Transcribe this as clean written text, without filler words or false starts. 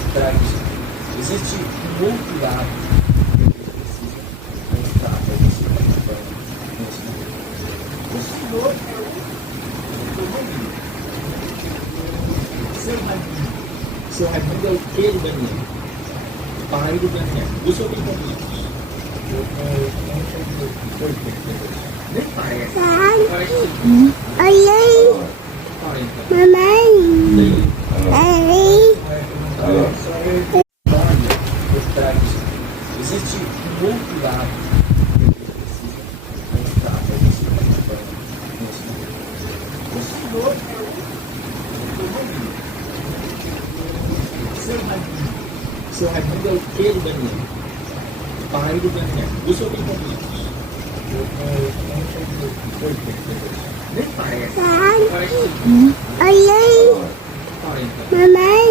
Tempestade, existe um outro lado que a gente precisa mostrar para você que acompanha nesse momento. O Senhor é o Raimundo. Seu Raimundo é o que do Daniel? Pai do Daniel. O senhor tem quantos anos? Eu tenho 80. Nem parece. Parece que Oi, 40. mamãe. Existe um outro lado que a gente precisa mostrar para você que acompanha nesse momento. O Senhor é o Raimundo. Seu Raimundo é o que do Daniel? Pai do Daniel. O senhor tem quantos anos? Eu tenho 80. Nem parece. Parece que Oi, 40. mamãe.